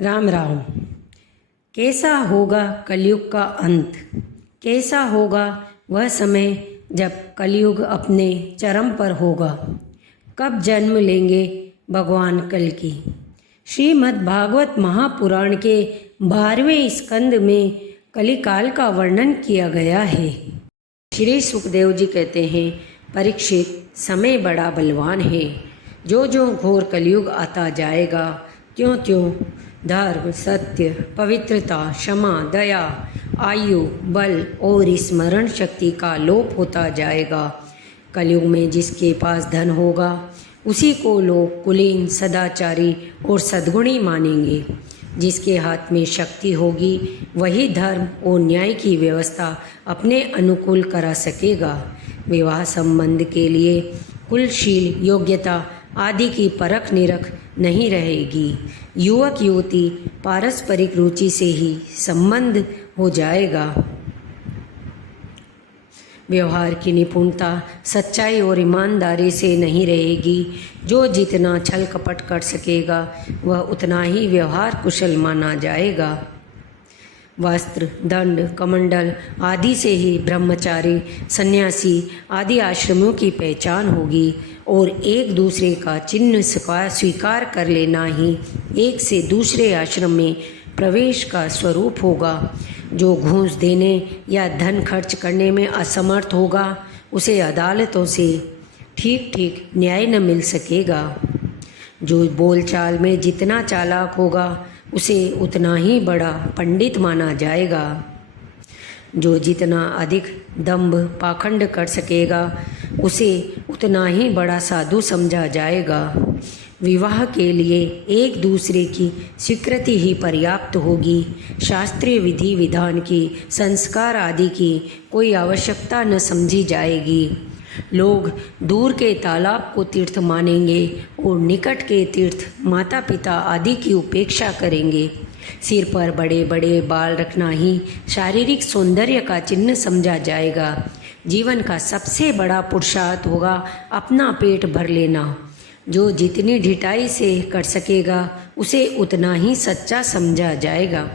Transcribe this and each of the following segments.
राम राम। कैसा होगा कलयुग का अंत? कैसा होगा वह समय जब कलयुग अपने चरम पर होगा? कब जन्म लेंगे भगवान कल की? श्रीमद् भागवत महापुराण के 12वें स्कंद में कलिकाल का वर्णन किया गया है। श्री सुखदेव जी कहते हैं, परीक्षित, समय बड़ा बलवान है। जो जो घोर कलयुग आता जाएगा, त्यों त्यों धर्म, सत्य, पवित्रता, क्षमा, दया, आयु, बल और स्मरण शक्ति का लोप होता जाएगा। कलयुग में जिसके पास धन होगा उसी को लोग कुलीन, सदाचारी और सद्गुणी मानेंगे। जिसके हाथ में शक्ति होगी वही धर्म और न्याय की व्यवस्था अपने अनुकूल करा सकेगा। विवाह संबंध के लिए कुलशील, योग्यता आदि की परख निरख नहीं रहेगी। युवक युवती पारस्परिक रुचि से ही संबंध हो जाएगा। व्यवहार की निपुणता सच्चाई और ईमानदारी से नहीं रहेगी। जो जितना छल कपट कर सकेगा वह उतना ही व्यवहार कुशल माना जाएगा। वस्त्र, दंड, कमंडल आदि से ही ब्रह्मचारी, सन्यासी आदि आश्रमों की पहचान होगी और एक दूसरे का चिन्ह स्वीकार कर लेना ही एक से दूसरे आश्रम में प्रवेश का स्वरूप होगा। जो घूस देने या धन खर्च करने में असमर्थ होगा उसे अदालतों से ठीक ठीक न्याय न मिल सकेगा। जो बोलचाल में जितना चालाक होगा उसे उतना ही बड़ा पंडित माना जाएगा। जो जितना अधिक दंभ पाखंड कर सकेगा उसे उतना ही बड़ा साधु समझा जाएगा। विवाह के लिए एक दूसरे की स्वीकृति ही पर्याप्त होगी। शास्त्रीय विधि विधान की, संस्कार आदि की कोई आवश्यकता न समझी जाएगी। लोग दूर के तालाब को तीर्थ मानेंगे और निकट के तीर्थ माता पिता आदि की उपेक्षा करेंगे। सिर पर बड़े बड़े बाल रखना ही शारीरिक सौंदर्य का चिन्ह समझा जाएगा। जीवन का सबसे बड़ा पुरुषार्थ होगा अपना पेट भर लेना। जो जितनी ढिठाई से कर सकेगा उसे उतना ही सच्चा समझा जाएगा।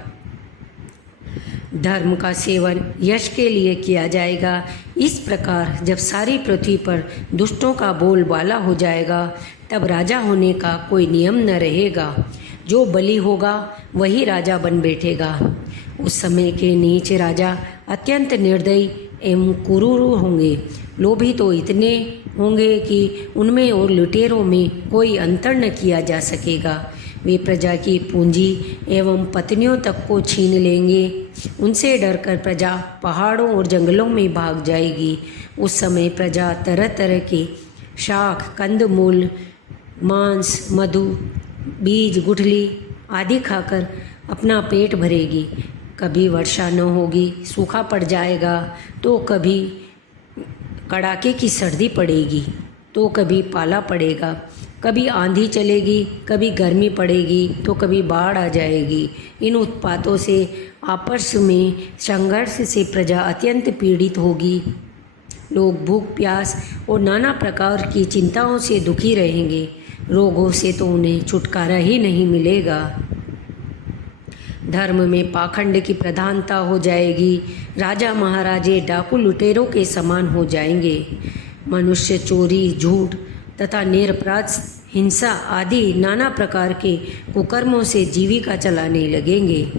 धर्म का सेवन यश के लिए किया जाएगा। इस प्रकार जब सारी पृथ्वी पर दुष्टों का बोलबाला हो जाएगा तब राजा होने का कोई नियम न रहेगा। जो बली होगा वही राजा बन बैठेगा। उस समय के नीच राजा अत्यंत निर्दयी एवं कुरूर होंगे। लोभी तो इतने होंगे कि उनमें और लुटेरों में कोई अंतर न किया जा सकेगा। वे प्रजा की पूंजी एवं पत्नियों तक को छीन लेंगे। उनसे डरकर प्रजा पहाड़ों और जंगलों में भाग जाएगी। उस समय प्रजा तरह तरह के शाक, कंदमूल, मांस, मधु, बीज, गुठली आदि खाकर अपना पेट भरेगी। कभी वर्षा न होगी, सूखा पड़ जाएगा, तो कभी कड़ाके की सर्दी पड़ेगी, तो कभी पाला पड़ेगा। कभी आंधी चलेगी, कभी गर्मी पड़ेगी, तो कभी बाढ़ आ जाएगी। इन उत्पातों से आपस में संघर्ष से प्रजा अत्यंत पीड़ित होगी। लोग भूख, प्यास और नाना प्रकार की चिंताओं से दुखी रहेंगे। रोगों से तो उन्हें छुटकारा ही नहीं मिलेगा। धर्म में पाखंड की प्रधानता हो जाएगी। राजा महाराजे डाकू लुटेरों के समान हो जाएंगे। मनुष्य चोरी, झूठ तथा निरपराध हिंसा आदि नाना प्रकार के कुकर्मों से जीविका चलाने लगेंगे।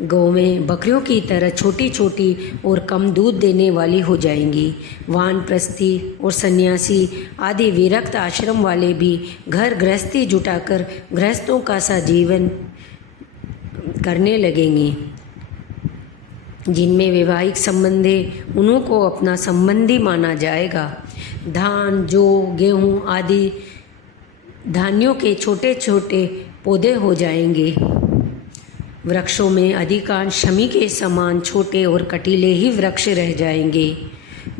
गौवें बकरियों की तरह छोटी छोटी और कम दूध देने वाली हो जाएंगी। वानप्रस्थी और सन्यासी आदि विरक्त आश्रम वाले भी घर गृहस्थी जुटाकर गृहस्थों का सा जीवन करने लगेंगे। जिनमें वैवाहिक संबंध है उन्हों को अपना संबंधी माना जाएगा। धान, जौ, गेहूँ आदि धान्यों के छोटे छोटे पौधे हो जाएंगे। वृक्षों में अधिकांश शमी के समान छोटे और कटीले ही वृक्ष रह जाएंगे।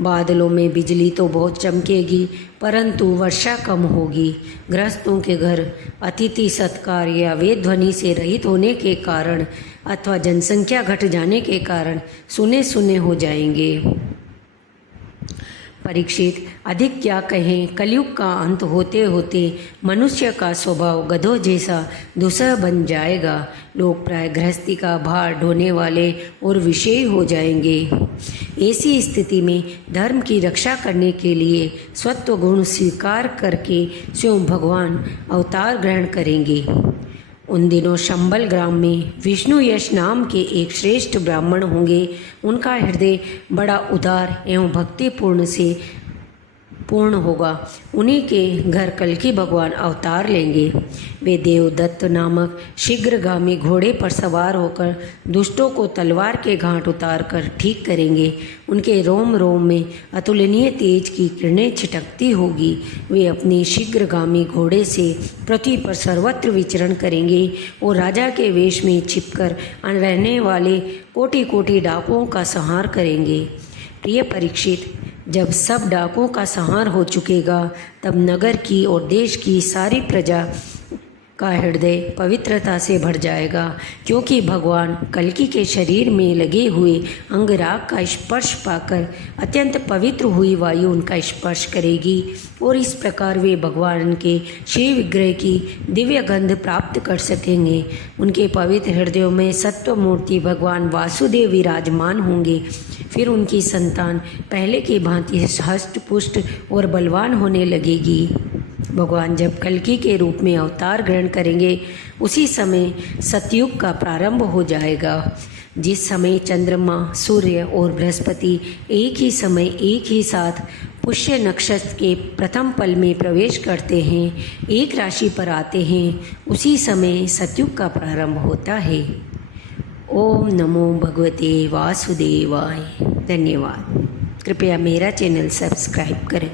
बादलों में बिजली तो बहुत चमकेगी परंतु वर्षा कम होगी। गृहस्थों के घर अतिथि सत्कार या वेद ध्वनि से रहित होने के कारण अथवा जनसंख्या घट जाने के कारण सुने सुने हो जाएंगे। परीक्षित, अधिक क्या कहें, कलयुग का अंत होते होते मनुष्य का स्वभाव गधों जैसा दुस्सह बन जाएगा। लोग प्राय गृहस्थी का भार ढोने वाले और विषयी हो जाएंगे। ऐसी स्थिति में धर्म की रक्षा करने के लिए सत्व गुण स्वीकार करके स्वयं भगवान अवतार ग्रहण करेंगे। उन दिनों शंबल ग्राम में विष्णु यश नाम के एक श्रेष्ठ ब्राह्मण होंगे। उनका हृदय बड़ा उदार एवं भक्तिपूर्ण से पूर्ण होगा। उन्हीं के घर कल्कि भगवान अवतार लेंगे। वे देवदत्त नामक शीघ्रगामी घोड़े पर सवार होकर दुष्टों को तलवार के घाट उतार कर ठीक करेंगे। उनके रोम रोम में अतुलनीय तेज की किरणें छिटकती होगी। वे अपने शीघ्रगामी घोड़े से पृथ्वी पर सर्वत्र विचरण करेंगे और राजा के वेश में छिपकर रहने वाले कोटि कोटि डाकुओं का संहार करेंगे। प्रिय परीक्षित, जब सब डाकुओं का संहार हो चुकेगा तब नगर की और देश की सारी प्रजा का हृदय पवित्रता से भर जाएगा, क्योंकि भगवान कल्कि के शरीर में लगे हुए अंगराग का स्पर्श पाकर अत्यंत पवित्र हुई वायु उनका स्पर्श करेगी और इस प्रकार वे भगवान के शिव विग्रह की दिव्य गंध प्राप्त कर सकेंगे। उनके पवित्र हृदयों में सत्व मूर्ति भगवान वासुदेव विराजमान होंगे। फिर उनकी संतान पहले की भांति हष्ट पुष्ट और बलवान होने लगेगी। भगवान जब कल्कि के रूप में अवतार ग्रहण करेंगे उसी समय सतयुग का प्रारंभ हो जाएगा। जिस समय चंद्रमा, सूर्य और बृहस्पति एक ही समय एक ही साथ पुष्य नक्षत्र के प्रथम पल में प्रवेश करते हैं, एक राशि पर आते हैं, उसी समय सतयुग का प्रारंभ होता है। ओम नमो भगवते वासुदेवाय। धन्यवाद। कृपया मेरा चैनल सब्सक्राइब करें।